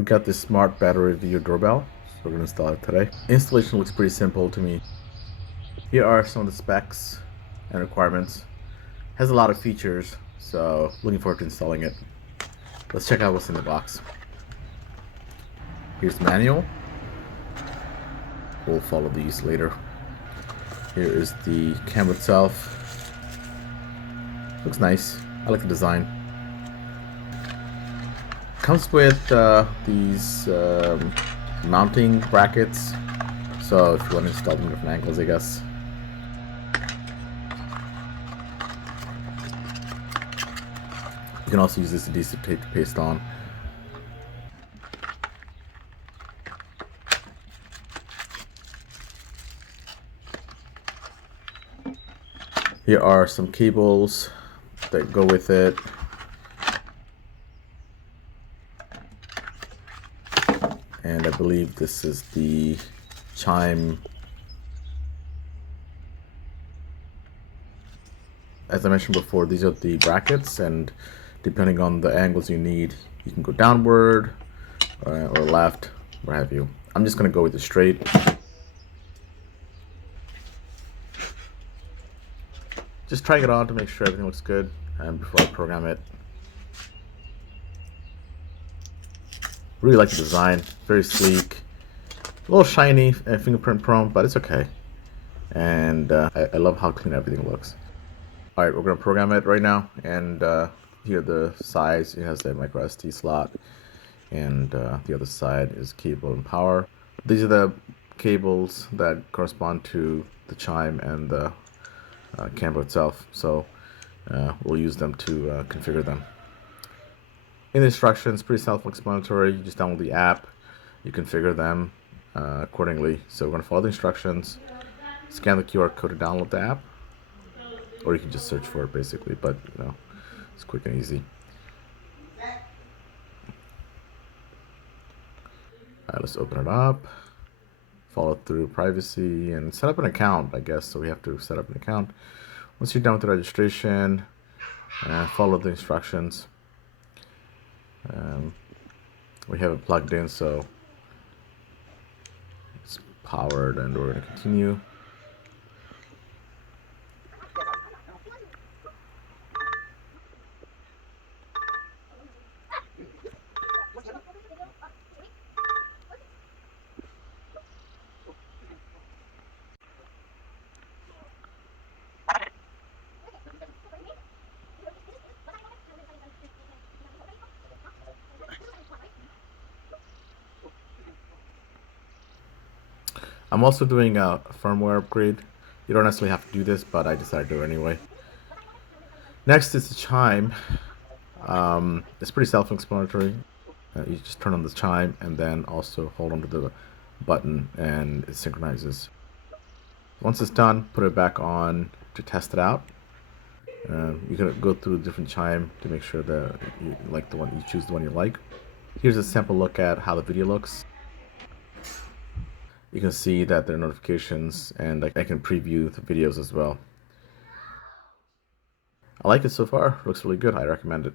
We got this smart battery view doorbell, so we're going to install it today. Installation looks pretty simple to me. Here are some of the specs and requirements. Has a lot of features, so looking forward to installing it. Let's check out what's in the box. Here's the manual. We'll follow these later. Here is the camera itself. Looks nice. I like the design. Comes with these mounting brackets, so if you want to install them in different angles, I guess. You can also use this adhesive tape to paste on. Here are some cables that go with it. And I believe this is the chime. As I mentioned before, these are the brackets, and depending on the angles you need, you can go downward or left, what have you. I'm just going to go with the straight. Just trying it on to make sure everything looks good and before I program it. Really like the design, very sleek, a little shiny and fingerprint prone, but it's okay. And I love how clean everything looks. All right, we're gonna program it right now, and here the size. It has the micro SD slot, and the other side is cable and power. These are the cables that correspond to the chime and the camera itself, so we'll use them to configure them. In the instructions, pretty self-explanatory. You just download the app, you configure them accordingly. So we're going to follow the instructions, scan the QR code to download the app, or you can just search for it basically, but you know, it's quick and easy. Alright, let's open it up, follow through privacy, and set up an account, I guess. So we have to set up an account. Once you're done with the registration, follow the instructions. We have it plugged in, so it's powered, and we're going to continue. I'm also doing a firmware upgrade. You don't necessarily have to do this, but I decided to do it anyway. Next is the chime. It's pretty self-explanatory. You just turn on the chime and then also hold onto the button, and it synchronizes. Once it's done, put it back on to test it out. You can go through different chime to make sure that you like the one, you choose the one you like. Here's a sample look at how the video looks. You can see that there are notifications, and I can preview the videos as well. I like it so far. Looks really good. I recommend it.